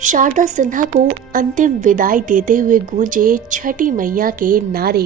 शारदा सिन्हा को अंतिम विदाई देते हुए गूंजे छठी मैया के नारे।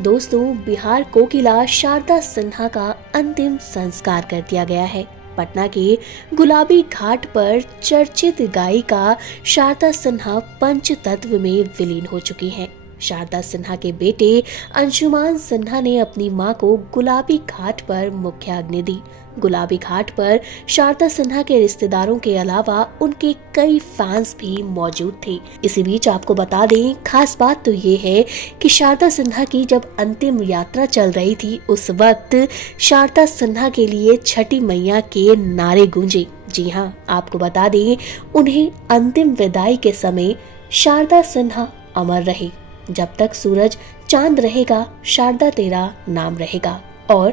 दोस्तों, बिहार कोकिला शारदा सिन्हा का अंतिम संस्कार कर दिया गया है। पटना के गुलाबी घाट पर चर्चित गायिका शारदा सिन्हा पंचतत्व में विलीन हो चुकी हैं। शारदा सिन्हा के बेटे अंशुमान सिन्हा ने अपनी मां को गुलाबी घाट पर मुख्य अग्नि दी। गुलाबी घाट पर शारदा सिन्हा के रिश्तेदारों के अलावा उनके कई फैंस भी मौजूद थे। इसी बीच आपको बता दें, खास बात तो ये है कि शारदा सिन्हा की जब अंतिम यात्रा चल रही थी, उस वक्त शारदा सिन्हा के लिए छठी मैया के नारे गूंजे। जी हाँ, आपको बता दें, उन्हें अंतिम विदाई के समय शारदा सिन्हा अमर रही। जब तक सूरज चांद रहेगा, शारदा तेरा नाम रहेगा और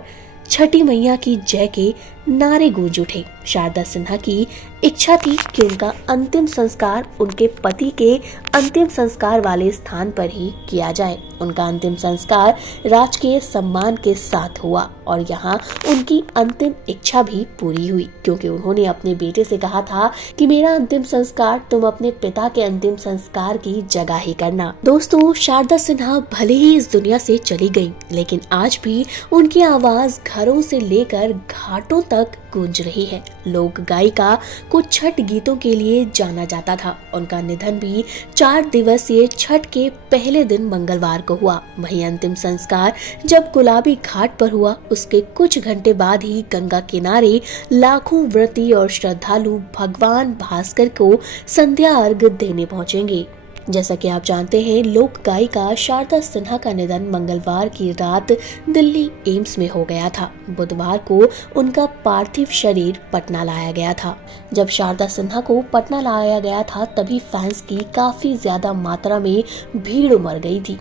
छठी मैया की जय के नारे गूंज उठे। शारदा सिन्हा की इच्छा थी कि उनका अंतिम संस्कार उनके पति के अंतिम संस्कार वाले स्थान पर ही किया जाए। उनका अंतिम संस्कार राजकीय सम्मान के साथ हुआ और यहाँ उनकी अंतिम इच्छा भी पूरी हुई, क्योंकि उन्होंने अपने बेटे से कहा था कि मेरा अंतिम संस्कार तुम अपने पिता के अंतिम संस्कार की जगह ही करना। दोस्तों, शारदा सिन्हा भले ही इस दुनिया से चली गई, लेकिन आज भी उनकी आवाज घरों से लेकर घाटों तक गूंज रही है। लोक गायिका को छठ गीतों के लिए जाना जाता था। उनका निधन भी 4 दिवसीय छठ के पहले दिन मंगलवार को हुआ। वहीं अंतिम संस्कार जब गुलाबी घाट पर हुआ, उसके कुछ घंटे बाद ही गंगा किनारे लाखों व्रती और श्रद्धालु भगवान भास्कर को संध्या अर्घ्य देने पहुंचेंगे। जैसा कि आप जानते हैं, लोक गायिका शारदा सिन्हा का निधन मंगलवार की रात दिल्ली एम्स में हो गया था। बुधवार को उनका पार्थिव शरीर पटना लाया गया था। जब शारदा सिन्हा को पटना लाया गया था, तभी फैंस की काफी ज्यादा मात्रा में भीड़ उमड़ गई थी।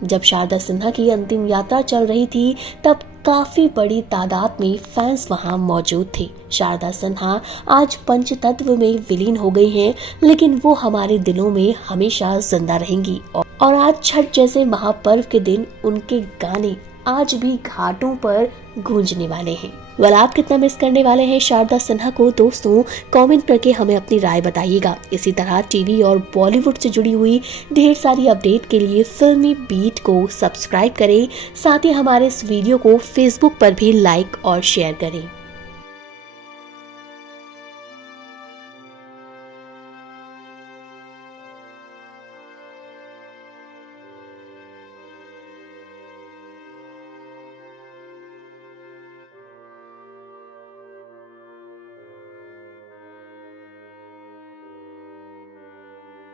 जब शारदा सिन्हा की अंतिम यात्रा चल रही थी, तब काफी बड़ी तादाद में फैंस वहां मौजूद थे। शारदा सिन्हा आज पंचतत्व में विलीन हो गई हैं, लेकिन वो हमारे दिलों में हमेशा जिंदा रहेंगी। और आज छठ जैसे महापर्व के दिन उनके गाने आज भी घाटों पर गूंजने वाले हैं। आप कितना मिस करने वाले हैं शारदा सिन्हा को? दोस्तों, कमेंट करके हमें अपनी राय बताइएगा। इसी तरह टीवी और बॉलीवुड से जुड़ी हुई ढेर सारी अपडेट के लिए फिल्मी बीट को सब्सक्राइब करें। साथ ही हमारे इस वीडियो को फेसबुक पर भी लाइक और शेयर करें।